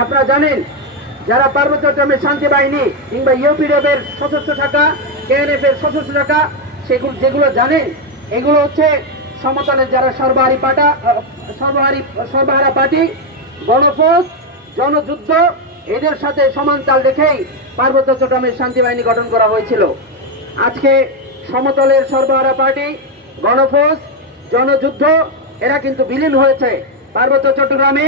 আপনারা জানেন, যারা পার্বত্য চট্টগ্রামের শান্তি বাহিনী কিংবা ইউপিডিএফ এর সশস্ত্র শাখা কেএনএফ এর সশস্ত্র শাখা সেগুলো যেগুলো জানেন, এগুলো হচ্ছে সমতলের যারা সর্বহারী পাটা সর্বহারী, সর্বহারা পার্টি গণফোজ জনযুদ্ধ, এদের সাথে সমান তাল রেখেই পার্বত্য চট্টগ্রামের শান্তি বাহিনী গঠন করা হয়েছিল। আজকে সমতলের সর্বহারা পার্টি গণফোজ জনযুদ্ধ, এরা কিন্তু বিলীন হয়েছে। পার্বত্য চট্টগ্রামে।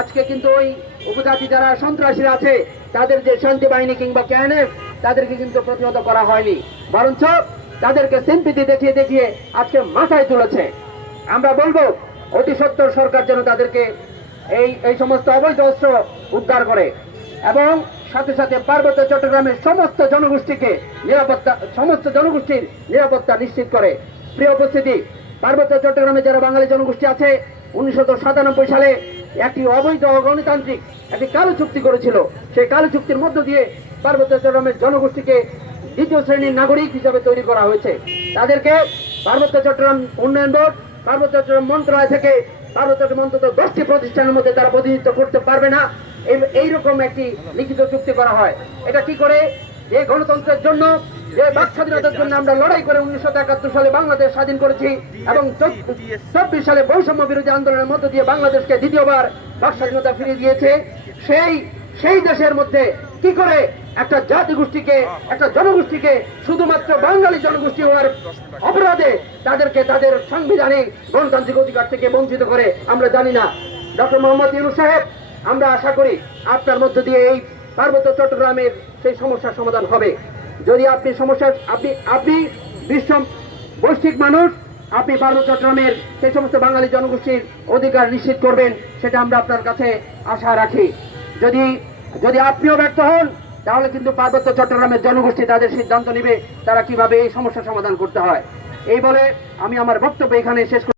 আজকে কিন্তু ওই উপজাতি যারা সন্ত্রাসীরা আছে, তাদের যে শান্তি বাহিনী কিংবা ক্যানেফ তাদেরকে কিন্তু প্রতিহত করা হয়নি। বরঞ্চ তাদেরকে সিম্পিতি দেখিয়ে দেখিয়ে আজকে মাথায় তুলেছে। আমরা বলব, অতি সত্তর সরকার যেন তাদেরকে এই এই সমস্ত অবৈধ অস্ত্র উদ্ধার করে এবং সাথে সাথে পার্বত্য চট্টগ্রামের সমস্ত জনগোষ্ঠীকে নিরাপত্তা, সমস্ত জনগোষ্ঠীর নিরাপত্তা নিশ্চিত করে। প্রিয় উপস্থিতি, পার্বত্য চট্টগ্রামে যারা বাঙালি জনগোষ্ঠী আছে উনিশশো সাতানব্বই সালে একটি অবৈধ গণতান্ত্রিক একটি কালো চুক্তি করেছিল। সেই কালো চুক্তির মধ্য দিয়ে পার্বত্য চট্টগ্রামের জনগোষ্ঠীকে দ্বিতীয় শ্রেণির নাগরিক হিসাবে তৈরি করা হয়েছে। তাদেরকে পার্বত্য চট্টগ্রাম উন্নয়ন বোর্ড, পার্বত্য চট্টগ্রাম মন্ত্রণালয় থেকে পার্বত্য অন্তত দশটি প্রতিষ্ঠানের মধ্যে তারা প্রতিনিধিত্ব করতে পারবে না। এই- এইরকম একটি লিখিত চুক্তি করা হয়। এটা কি করে? যে গণতন্ত্রের জন্য, যে বাক স্বাধীনতার জন্য আমরা লড়াই করে উনিশশো একাত্তর সালে বাংলাদেশ স্বাধীন করেছি এবং চব্বিশ সালে বৈষম্য বিরোধী আন্দোলনের মধ্য দিয়ে বাংলাদেশকে দ্বিতীয়বার বাক স্বাধীনতা ফিরিয়ে দিয়েছে। সেই সেই দেশের মধ্যে কি করে একটা জাতি গোষ্ঠীকে একটা জনগোষ্ঠীকে শুধুমাত্র বাঙালি জনগোষ্ঠী হওয়ার অপরাধে তাদেরকে তাদের সাংবিধানিক গণতান্ত্রিক অধিকার থেকে বঞ্চিত করে, আমরা জানি না। ডক্টর মোহাম্মদ ইউনুস সাহেব, আমরা আশা করি আপনার মধ্য দিয়ে এই পার্বত্য চট্টগ্রামের সেই সমস্যার সমাধান হবে। যদি আপনি সমস্যার, আপনি আপনি বিশ্ব বৈশ্বিক মানুষ, আপনি পার্বত্য চট্টগ্রামের সেই সমস্ত বাঙালি জনগোষ্ঠীর অধিকার নিশ্চিত করবেন, সেটা আমরা আপনার কাছে আশা রাখি। যদি যদি আপনিও ব্যর্থ হন, তাহলে কিন্তু পার্বত্য চট্টগ্রামের জনগোষ্ঠী তাদের সিদ্ধান্ত নেবে, তারা কীভাবে এই সমস্যার সমাধান করতে হয়। এই বলে আমি আমার বক্তব্য এখানে শেষ।